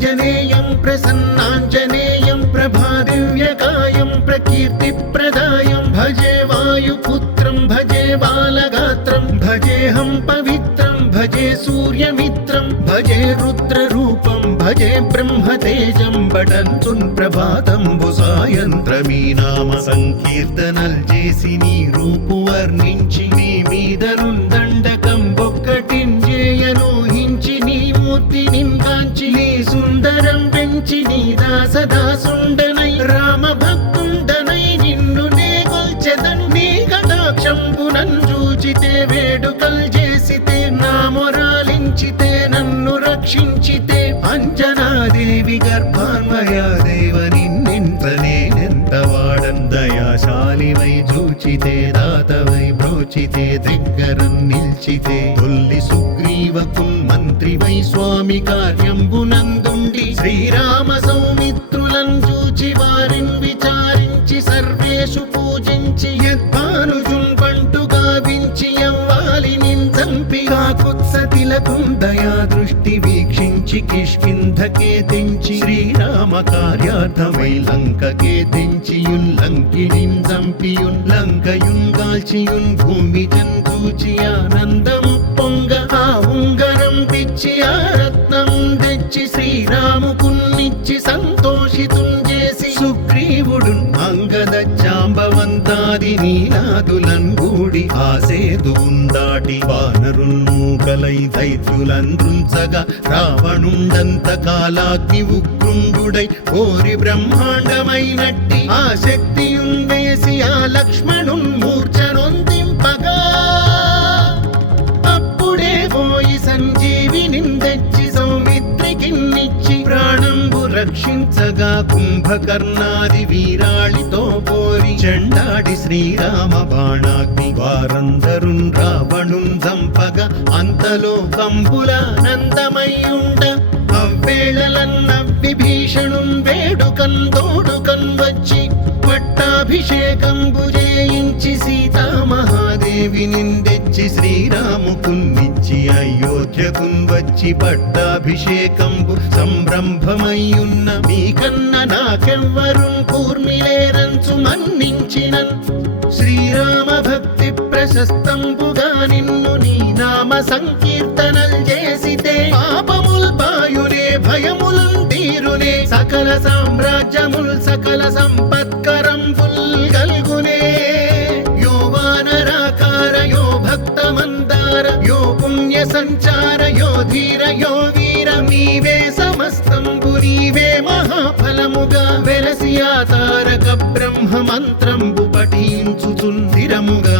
श्रीयाञ्जनेयं प्रसन्नाञ्जनेयं प्रभादिव्यकायं प्रकीर्तिप्रदायं भजे वायुपुत्रं भजे बालगात्रं भजेऽहं पवित्रं भजे सूर्यमित्रं भजे रुद्ररूपं भजे ब्रह्मतेजं बटन्तुन् ప్రభాతంబు సాయంత్రమీ నామ సంకీర్తనల్ చేసి నీ రూపు వర్ణించి నీ మీదనుందండకం ఒక్కటించేయనూహించి నీ మూర్తి నింగాంచి నీ సుందరం పెంచి నీ దాసదాసుండనై రామ భక్తుండనై నిన్ను నే కొల్చెదన్ నీ కటాక్షంబునన్ చూచితే వేడుకల్ చేసితే నా మొరాలించితే నన్ను రక్షించితే అంజనాదేవి గర్భాన్వయా దేవ నిన్నెంత వాడన్ దయాశాలివై చూచితే దాతవై బ్రోచితే దగ్గరం నిల్చితే తొల్లి సుగ్రీవకున్ మంత్రివై స్వామి కార్యంబునందుండి శ్రీరామ సౌమిత్రులను చూచి వారిని విచారించి సర్వేషు పూజించి యద్భానుజున్ పంటు గావించి యవ్వాలి నించంపి కాకుత్సతిలకుం దయా దృష్టి వీక్షించి కిష్కింధకే తెంచి శ్రీరామ కార్యార్థమై లంకకే తెంచియున్ లంకిణిన్ చంపియున్ లంకయున్ గాల్చియున్ భూమి జంతూచి ఆనందము పొంగ ఆ ఉంగరం పిచ్చి ఆ రత్నం తెచ్చి శ్రీరాముకున్నిచ్చి సంతోషితున్ చేసి సుగ్రీవుడు అంగద జాంబవంతాది నీనాదులన్ గూడి ఆసేతువున్ దాటి వానరున్ మూకలై దైత్యులందృంచగా రావణుండంత కాలాగ్ని ఉగ్రుండుడై కోరి బ్రహ్మాండమైనట్టి ఆ శక్తియున్ వేసి ఆ లక్ష్మణున్ మూర్ఛనొందింపగా అప్పుడే పోయి సంజీవిని తెచ్చి సౌమిత్రికిన్నిచ్చి ప్రాణంబు రక్షించగా కుంభకర్ణాది వీరాళితో పోరి చెండాడి శ్రీరామ బాణాగ్ని వారందరున్ రావణున్ చంపగా అంతలో కంబుల నందమయ్యుండ అవ్వేళలన్న విభీషణున్ వేడుకన్ తోడుకన్ వచ్చి పట్టాభిషేకంబు చేయించి సీతామహాదేవి నిందెచ్చి శ్రీరాముకున్నిచ్చి అయోధ్యకున్ వచ్చి పట్టాభిషేకంబు సంరంభమయ్యున్న మీకన్న నాకెవ్వరున్ కూర్మిలేరంచు మన్నించినన్ శ్రీరామ భక్తి ప్రశస్తంబుగా నిన్ను నీ నామ సంకీర్తనల్ చేసితే పాపముల్ పాయునే భయముల్ తీరునే సకల సామ్రాజ్యముల్ సకల సంపత్కరంబుల్ గల్గునే యో వానరాకార యో భక్త మందార యో పుణ్య సంచార యో ధీర యో వీర నీవే సమస్తంబు నీవే మహాఫలముగా వెలసి ఆ తారక బ్రహ్మ మంత్రంబు పఠించుచున్ స్థిరముగా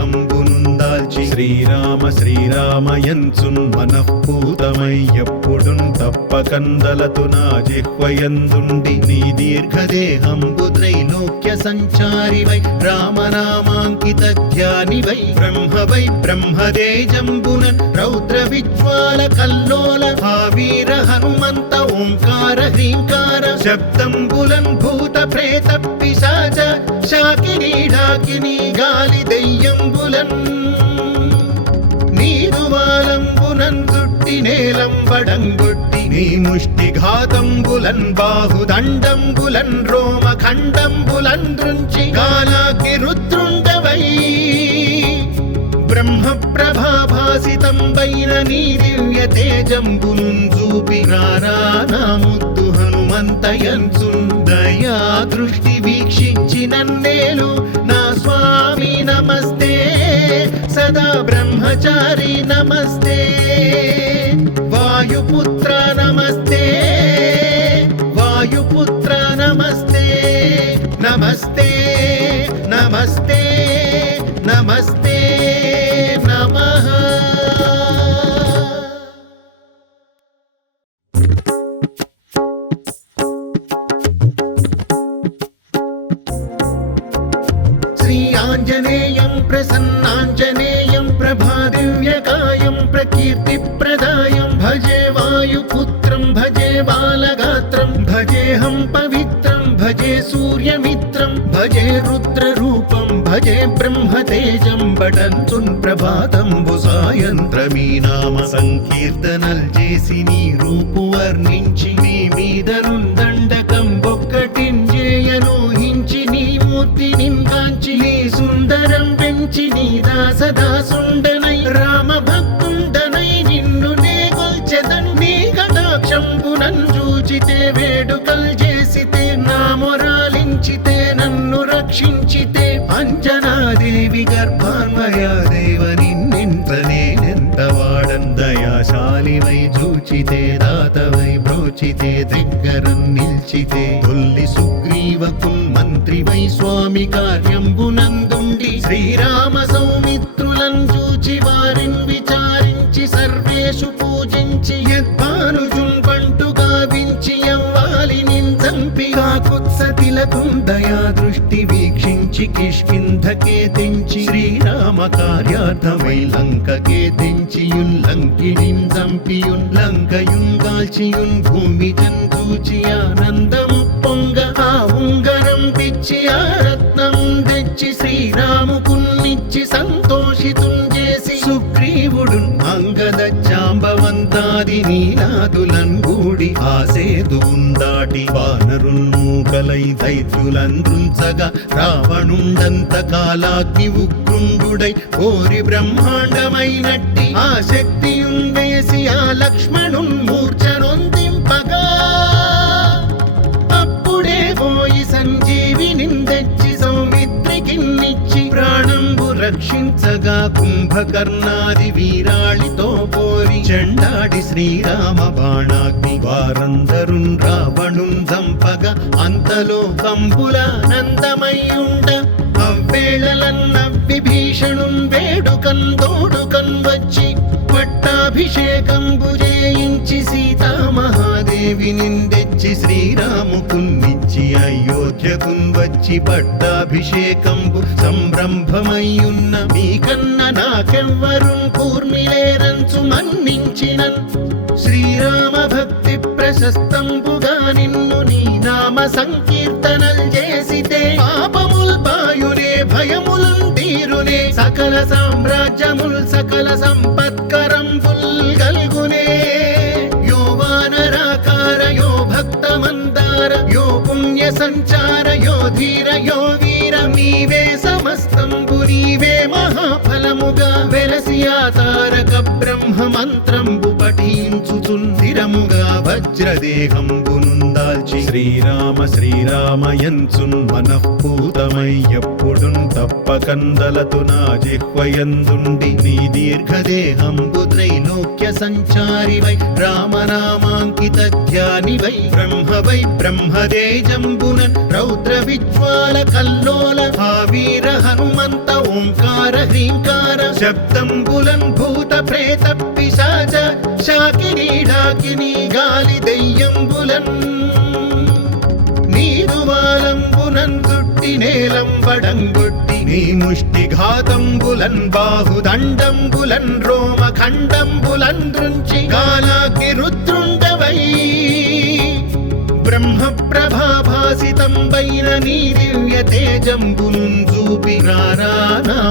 వజ్రదేహంబునుందాల్చి శ్రీరామ శ్రీరామయంచున్ మనఃపూతమై ఎప్పుడున్ తప్పకందలతు నా జిహ్వయందుండి నీ దీర్ఘదేహంబు త్రైలోక్య సంచారివై రామనామాంకిత ధ్యానివై బ్రహ్మవై బ్రహ్మదేజంబునన్ రౌద్ర విజ్వాల కల్లోల వీర హనుమంత ఓంకార హ్రీంకార శబ్దంబులన్ భూత ప్రేత పిశాచ శాకినీ ఢాకినీ గాలి దెయ్యంబులన్ నీదువాలంబునన్ చుట్టి నేలంబడంగొట్టి నీ ముష్టి ఘాతంబులన్ బాహుదండంబులన్ రోమ ఖండంబులన్ దృంచి కాలాగ్ని రుద్రుండవై బ్రహ్మ ప్రభాభాసితంబైన నీ దివ్య తేజంబునున్ చూపి రానా ముద్దు హనుమంతయంచున్ దయా దృష్టి వీక్షించి నన్నేలు నా స్వామి నమస్తే సదా బ్రహ్మచారి నమస్తే వాయుపుత్ర నమస్తే వాయుపుత్ర నమస్తే నమస్తే నమస్తే నమస్తే నమః. శ్రీయాञ्जनेयं प्रसन्नाञ्जनेयं प्रभादिव्यकायं प्रकीर्तिप्रदायं भजे वायुपुत्रं भजे बालगात्रं भजेऽहं पवित्रं भजे सूर्यमित्रं भजे रुद्ररूपं భజే బ్రహ్మతేజం పఠంతున్ ప్రభాతంబు సాయంత్రమీ నామ సంకీర్తనల్ చేసి నీ రూపు వర్ణించి నీ మీదనున్ దండకం ఒక్కటింజేయను హించి నీ మూర్తి నింకాంచి నీ సుందరం పెంచి నీ దాసదాసుండనై రామ భక్తుండనై నిన్ను నే కొల్చెదన్ నీ కటాక్షంబునన్ చూచితే వేడుకల్ చేసితే నా మొరాలించితే నన్ను రక్షించితే అంజనాదేవి గర్భాన్వయా దేవ నిన్నెంత నేనెంత వాడన్ దయాశాలివై చూచితే దాతవై బ్రోచితే దగ్గరం నిల్చితే తొల్లి సుగ్రీవకున్ మంత్రివై స్వామి కార్యంబునందుండి శ్రీరామ సౌమిత్రులను చూచి వారిని విచారించి సర్వేషు పూజించి యద్భానుజున్ పంటు గావించి యవ్వాలిని చంపి కాకుత్సతిలకుం దయా దృష్టి వీక్షించి కిష్కింధకే తెంచి శ్రీరామ కార్యార్థమై లంకకే తెంచియున్ లంకిణిన్ చంపియున్ లంకయున్ కాల్చియున్ భూమి జంతూచి ఆనందం పొంగ ఆ ఉంగరం పిచ్చి ఆ రత్నం తెచ్చి శ్రీరాముకున్నిచ్చి సంతోషితున్ చేసి సుగ్రీవుడు అంగద జాంబవంతాది నీలాదులన్ గూడి ఆసేతువున్ దాటి వానరుల్ మూకలై దైత్యులందృంచగా రావణుండంత కాలాగ్ని ఉగ్రుండుడై కోరి బ్రహ్మాండమైనట్టి ఆ శక్తియున్ వేసి ఆ లక్ష్మణున్ మూర్ఛనొందింపగా అప్పుడే పోయి సంజీవిని తెచ్చి సౌమిత్రికిన్నిచ్చి ప్రాణంబు రక్షించగా కుంభకర్ణాది వీరాళితో పోరి చెండాడి శ్రీరామ బాణాగ్ని వారందరున్ రావణున్ చంపగా అంతలో కంపులానందమయ్యుండ అవ్వేళలన్న విభీషణున్ వేడుకన్ తోడుకన్ వచ్చి పట్టాభిషేకంబు చేయించి సీతామహాదేవి నిందెచ్చి శ్రీరాముకున్నిచ్చి అయోధ్యకున్ వచ్చి పట్టాభిషేకంబు సంరంభమయ్యున్న మీకన్న నాకెవ్వరున్ కూర్మిలేరంచు మన్నించినన్ శ్రీరామ భక్తి ప్రశస్తంబుగా నిన్ను నీ నామ సంకీర్తనల్ చేసితే పాపముల్ పాయునే భయములున్ తీరునే సకల సామ్రాజ్యముల్ సకల సంపత్కరంబుల్ గల్గునే యో వానరాకార యో భక్త మందార యో పుణ్య సంచార యో ధీర యో వీర నీవే సమస్తంబు నీవే మహాఫలముగా వెలసి ఆ తారక బ్రహ్మ మంత్రంబు పఠించుచుందిరముగా వజ్రదేహంబునుందాల్చి శ్రీరామ శ్రీరామయంచున్ మనఃపూతమై ఎప్పుడున్ తప్పకందలతు నా జిహ్వయందుండి నీ దీర్ఘదేహంబు త్రైలోక్య సంచారివై రామనామాంకిత ధ్యానివై బ్రహ్మవై బ్రహ్మదేజంబునన్ రౌద్ర విజ్వాల కల్లోల భావీర హనుమంత ఓంకార హ్రీంకార శబ్దంబులన్ భూత ప్రేత పిశాచ శాకినీ ఢాకినీ గాలి దెయ్యంబులన్ నీదువాలంబునన్ చుట్టి నేలంబడంగొట్టి నీ ముష్టిఘాతంబులన్ బాహుదండంబులన్ రోమ ఖండంబులన్ దృంచి కాలాగ్ని రుద్రుండవై బ్రహ్మ ప్రభాభాసితంబైన నీ దివ్య తేజంబునున్ చూపి రానా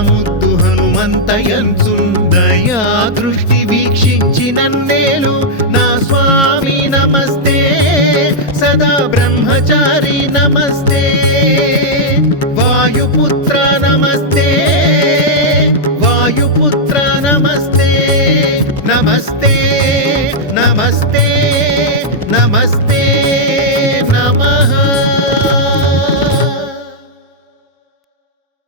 ముద్దు హనుమంతయంచున్ దయా దృష్టి వీక్షించి నన్నేలు నా స్వామి నమస్తే సదా బ్రహ్మచారి నమస్తే వాయుపుత్ర నమస్తే వాయుపుత్ర నమస్తే నమస్తే నమస్తే